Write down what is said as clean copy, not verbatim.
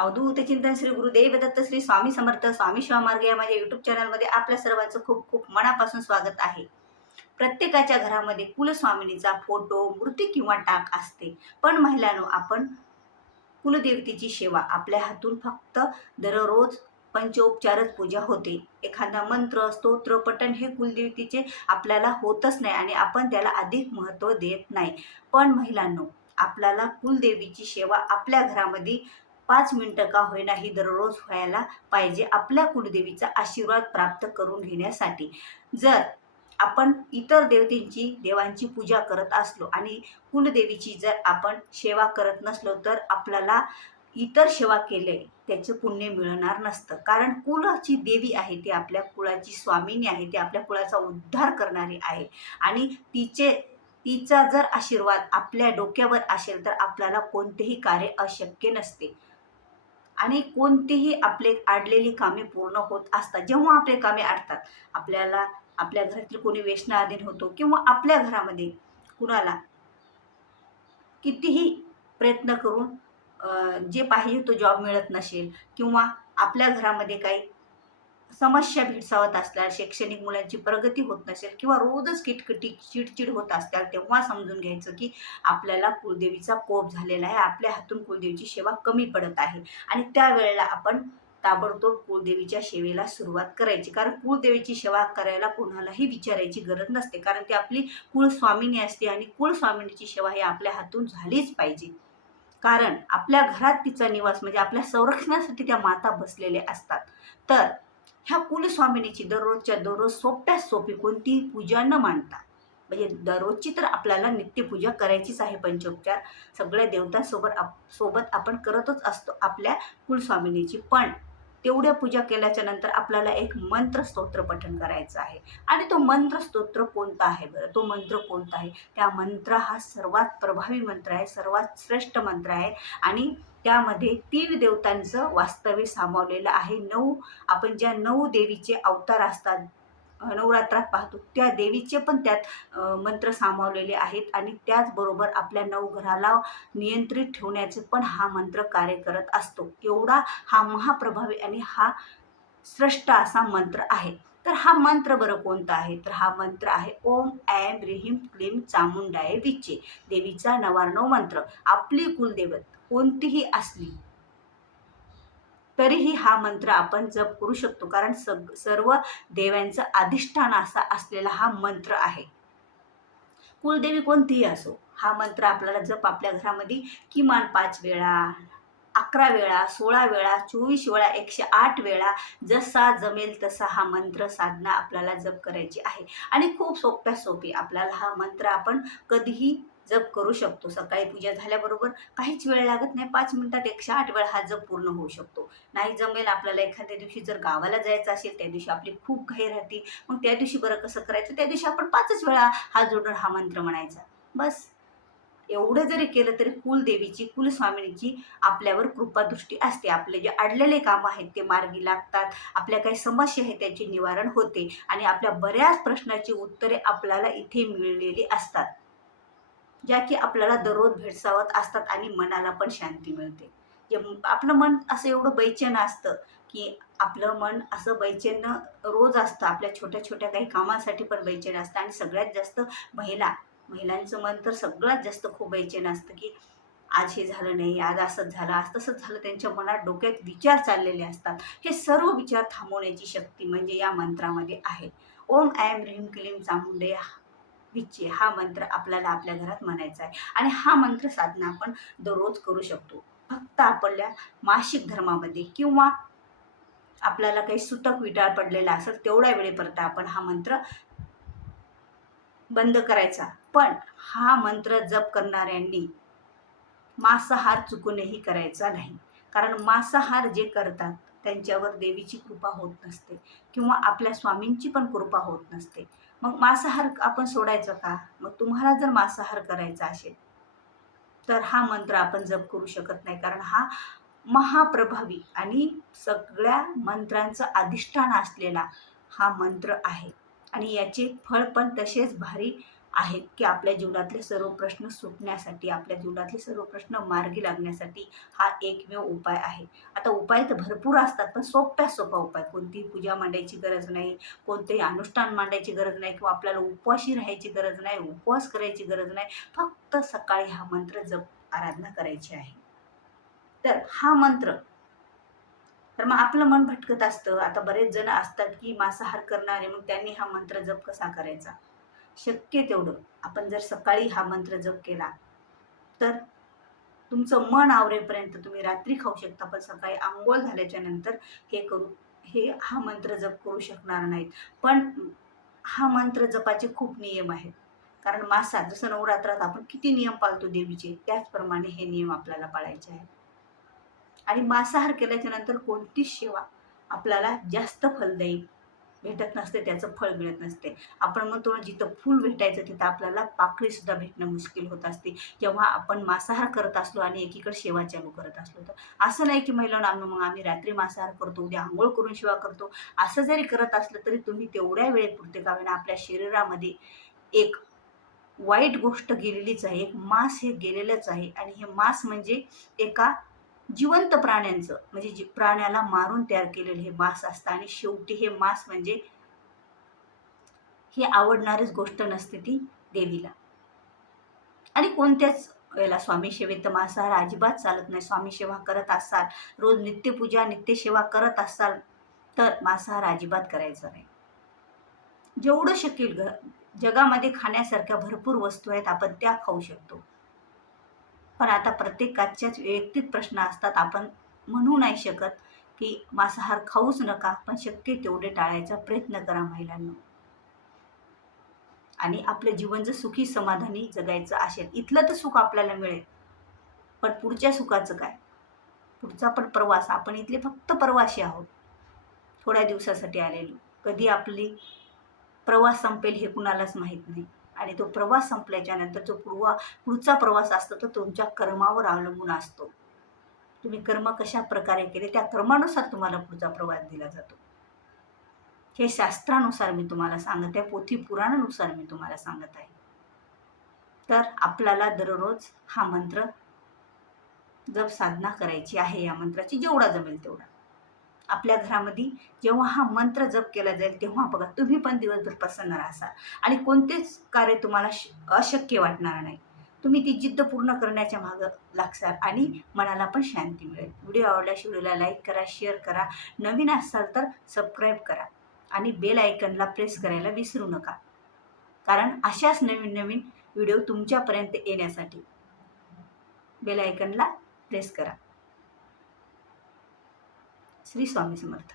अवधूत चिंतन श्री गुरुदेव दत्त श्री स्वामी समर्थ स्वामी शिवामार्ग या माझ्या युट्यूब चॅनलमध्ये आपल्या सर्वांचं खूप खूप मनापासून स्वागत आहे. प्रत्येकाच्या घरामध्ये कुलस्वामिनीचा फोटो, मूर्ती किंवा टाक असते. पण महिलांनो, आपण कुलदेवतेची सेवा आपल्या हातून फक्त दररोज पंचोपचारच पूजा होते. एखादा मंत्र, स्तोत्र, पठण हे कुलदेवतेचे आपल्याला होतच नाही आणि आपण त्याला अधिक महत्त्व देत नाही. पण महिलांनो, आपल्याला कुलदेवीची सेवा आपल्या घरामध्ये 5 मिनिटं का होईना ही दररोज व्हायला पाहिजे, आपल्या कुलदेवीचा आशीर्वाद प्राप्त करून घेण्यासाठी. जर आपण इतर देवांची पूजा करत असलो आणि कुलदेवीची जर आपण सेवा करत नसलो, तर आपल्याला इतर सेवा केले त्याचं पुण्य मिळणार नसतं. कारण कुलाची देवी आहे, ती आपल्या कुळाची स्वामिनी आहे, ती आपल्या कुळाचा उद्धार करणारी आहे आणि तिचा जर आशीर्वाद आपल्या डोक्यावर असेल तर आपल्याला कोणतेही कार्य अशक्य नसते आणि कोणतीही आपले अडलेली कामे पूर्ण होत असतात. जेव्हा आपले कामे अडतात, आपल्याला आपल्या घरातील कोणी व्यसनाधीन होतो किंवा आपल्या घरामध्ये कुणाला कितीही प्रयत्न करून जे पाहिजे तो जॉब मिळत नसेल किंवा आपल्या घरामध्ये काही समस्या भेडसावत असल्या, शैक्षणिक मुलांची प्रगती होत नसेल किंवा रोजच किटकिटी चिडचिड होत असतात, तेव्हा समजून घ्यायचं की आपल्याला कुलदेवीचा कोप झालेला आहे, आपल्या हातून कुलदेवीची सेवा कमी पडत आहे आणि त्यावेळेला आपण ताबडतोब कुलदेवीच्या सेवेला सुरुवात करायची. कारण कुलदेवीची सेवा करायला कोणालाही विचारायची गरज नसते, कारण ती आपली कुलस्वामिनी असते आणि कुलस्वामिनीची सेवा ही आपल्या हातून झालीच पाहिजे. कारण आपल्या घरात तिचा निवास म्हणजे आपल्या संरक्षणासाठी त्या माता बसलेल्या असतात. तर ह्या कुलस्वामिनीची दररोजच्या दररोज सोप्यात सोपी कोणतीही पूजा न मांडता, म्हणजे दररोजची तर आपल्याला नित्यपूजा करायचीच आहे. पंचोपचार सगळ्या देवतांसोबत आपण करतच असतो आपल्या कुलस्वामिनीची. पण तेवढ्या पूजा केल्याच्या नंतर आपल्याला एक मंत्र स्तोत्र पठण करायचं आहे. आणि तो मंत्र स्तोत्र कोणता आहे बरं? तो मंत्र कोणता आहे? त्या मंत्र हा सर्वात प्रभावी मंत्र आहे, सर्वात श्रेष्ठ मंत्र आहे आणि त्यामध्ये 3 देवतांचं वास्तव्य सामावलेलं आहे. आपण ज्या 9 देवीचे अवतार असतात, नवरात्रात पाहतो, त्या देवीचे पण त्यात मंत्र सामावलेले आहेत आणि त्याचबरोबर आपल्या 9 घराला नियंत्रित ठेवण्याचे पण हा मंत्र कार्य करत असतो. एवढा हा महाप्रभावी आणि हा श्रेष्ठ असा मंत्र आहे. तर हा मंत्र बरं कोणता आहे? तर हा मंत्र आहे ओम ऐं ह्रीं क्लीं चामुंडाय विचे. देवीचा 99 मंत्र. आपली कुलदैवत कोणतीही असली तरीही हा मंत्र आपण जप करू शकतो, कारण सर्व देवांचं अधिष्ठान असा असलेला हा मंत्र आहे. कुलदेवी कोणतीही असो, हा मंत्र आपल्याला जप आपल्या घरामध्ये किमान 5 वेळा, 11 वेळा, 16 वेळा, 24 वेळा, 108 वेळा जसा जमेल तसा हा मंत्र साधना आपल्याला जप करायची आहे. आणि खूप सोप्या सोपी आपल्याला हा मंत्र आपण कधीही जप करू शकतो. सकाळी पूजा झाल्याबरोबर काहीच वेळ लागत नाही, 5 मिनिटात 108 वेळा हा जप पूर्ण होऊ शकतो. नाही जमेल आपल्याला एखाद्या दिवशी जर गावाला जायचं असेल, त्या दिवशी आपली खूप घाई राहते, मग त्या दिवशी बरं कसं करायचं? त्या दिवशी आपण 5च वेळा हात जोडून हा मंत्र म्हणायचा, बस. एवढं जरी केलं तरी कुलदेवीची, कुलस्वामिनीची आपल्यावर कृपादृष्टी असते. आपले जे अडलेले कामं आहेत ते मार्गी लागतात, आपल्या काही समस्या आहेत त्याचे निवारण होते आणि आपल्या बऱ्याच प्रश्नाची उत्तरे आपल्याला इथे मिळलेली असतात, ज्या की आपल्याला दररोज भेडसावत असतात आणि मनाला पण शांती मिळते. जे आपलं मन असं एवढं बेचैन असतं की आपलं मन असं बेचैन रोज असतं, आपल्या छोट्या छोट्या काही कामांसाठी पण बेचैन असतं आणि सगळ्यात जास्त महिलांचं मन तर सगळ्यात जास्त खूप बेचैन असतं की आज हे झालं नाही, आज असंच झालं, आज तसंच झालं. त्यांच्या मनात डोक्यात विचार चाललेले असतात. हे सर्व विचार थांबवण्याची शक्ती म्हणजे या मंत्रामध्ये आहे. ओम ऐं ह्रीं क्लीं चामुंडे विचे हा मंत्र आपल्याला आपल्या घरात म्हणायचा आहे आणि हा मंत्र साधना आपण दररोज करू शकतो. फक्त आपल्या मासिक धर्मामध्ये किंवा आपल्याला काही सुतक विटाळ पडलेला असेल तेवढ्या वेळेपर्यंत आपण हा मंत्र बंद करायचा. पण हा मंत्र जप करणाऱ्यांनी मांसाहार चुकूनही करायचा नाही, कारण मांसाहार जे करतात त्यांच्यावर देवीची कृपा होत नसते किंवा आपल्या स्वामींची पण कृपा होत नसते. मग मांसाहार आपण सोडायचं का? मग तुम्हाला जर मांसाहार करायचा असेल तर हा मंत्र आपण जप करू शकत नाही, कारण हा महाप्रभावी आणि सगळ्या मंत्रांचं अधिष्ठान असलेला हा मंत्र आहे आणि याचे फळ पण तसेच भारी आहेत की आपल्या जीवनातले सर्व प्रश्न सुटण्यासाठी, आपल्या जीवनातले सर्व प्रश्न मार्गी लागण्यासाठी हा एकमेव उपाय आहे. आता उपाय तर भरपूर असतात, पण सोपा उपाय. कोणतीही पूजा मांडायची गरज नाही, कोणतेही अनुष्ठान मांडायची गरज नाही किंवा आपल्याला उपवाशी राहायची गरज नाही, उपवास करायची गरज नाही. फक्त सकाळी हा मंत्र जप आराधना करायची आहे. तर हा मंत्र, तर मग आपलं मन भटकत असतं. आता बरेच जण असतात की मांसाहार करणारे, मग त्यांनी हा मंत्र जप कसा करायचा? शक्य तेवढं आपण जर सकाळी हा मंत्र जप केला तर तुमचं मन आवरेपर्यंत तुम्ही रात्री खाऊ शकता, पण सकाळी अंघोळ झाल्याच्या नंतर हा मंत्र जप करू शकणार नाहीत. पण हा मंत्र जपाचे खूप नियम आहेत. कारण मासात जसं नवरात्रात आपण किती नियम पाळतो देवीचे, त्याचप्रमाणे हे नियम आपल्याला पाळायचे आहेत. आणि मांसाहार केल्याच्या नंतर कोणतीच सेवा आपल्याला जास्त फलदायी भेटत नसते, त्याचं फळ मिळत नसते. आपण म्हणतो ना, जिथं फूल भेटायचं तिथं आपल्याला पाकळी सुद्धा भेटणं मुश्किल होत असते, जेव्हा आपण मांसाहार करत असलो आणि एकीकडे सेवा चालू करत असलो तर. असं नाही की महिलांना मग आम्ही रात्री मांसाहार करतो, उद्या आंघोळ करून सेवा करतो. असं जरी करत असलं तरी तुम्ही तेवढ्या वेळेपुरते का होईना आपल्या शरीरामध्ये एक वाईट गोष्ट गेलेलीच आहे, एक मांस हे गेलेलंच आहे. आणि हे मांस म्हणजे एका जिवंत प्राण्यांचं, म्हणजे प्राण्याला मारून तयार केलेलं हे मांस असतं. आणि शेवटी हे मांस म्हणजे ही आवडणारीच गोष्ट नसते ती देवीला. आणि कोणत्याच वेळेला स्वामी सेवेत तर मांसाहार अजिबात चालत नाही. स्वामी सेवा करत असाल, रोज नित्यपूजा नित्यसेवा करत असाल तर मांसाहार अजिबात करायचा नाही. जेवढं शक्य जगामध्ये खाण्यासारख्या भरपूर वस्तू आहेत, आपण त्या खाऊ शकतो. पण आता प्रत्येकाच्याच वैयक्तिक प्रश्न असतात. आपण म्हणू नाही शकत की मांसाहार खाऊच नका, पण शक्य तेवढे टाळायचा प्रयत्न करा महिलांनो. आणि आपलं जीवन जर सुखी समाधानी जगायचं असेल, इथलं तर सुख आपल्याला मिळेल, पण पुढच्या सुखाचं काय? पुढचा पण प्रवास, आपण इथले फक्त प्रवासी आहोत, थोड्या दिवसासाठी आलेलो. कधी आपली प्रवास संपेल हे कुणालाच माहीत नाही. आणि तो प्रवास संपल्याच्या नंतर जो पुढचा प्रवास असतो तो तुमच्या कर्मावर अवलंबून असतो. तुम्ही कर्म कशा प्रकारे केले त्या कर्मानुसार तुम्हाला पुढचा प्रवास दिला जातो. हे शास्त्रानुसार मी तुम्हाला सांगत आहे, पोथी पुराणानुसार मी तुम्हाला सांगत आहे. तर आपल्याला दररोज हा मंत्र जप साधना करायची आहे. या मंत्राची जेवढा जमेल तेवढा आपल्या घरामध्ये जेव्हा हा मंत्र जप केला जाईल तेव्हा बघा तुम्ही पण दिवसभर प्रसन्न राहाल आणि कोणतेच कार्य तुम्हाला अशक्य वाटणार नाही. तुम्ही ती जिद्द पूर्ण करण्याच्या मागं लागसाल आणि मनाला पण शांती मिळेल. व्हिडिओ आवडल्यास व्हिडिओला लाईक करा, शेअर करा, नवीन असाल तर सबस्क्राईब करा आणि बेल आयकनला प्रेस करायला विसरू नका. कारण अशाच नवीन नवीन व्हिडिओ तुमच्यापर्यंत येण्यासाठी बेल आयकनला प्रेस करा. श्री स्वामी समर्थ.